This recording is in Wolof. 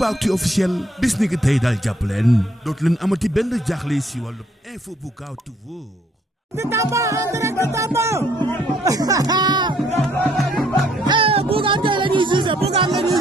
Aboubacry officiel bis ni ki tey daal jàpp leen dootu leen amati benn jaaxle si wàllu info bu gaaw te wóor. di Tamba en direct de Tamba. Bougane Gueye la ñuy gisee Bougane la ñuy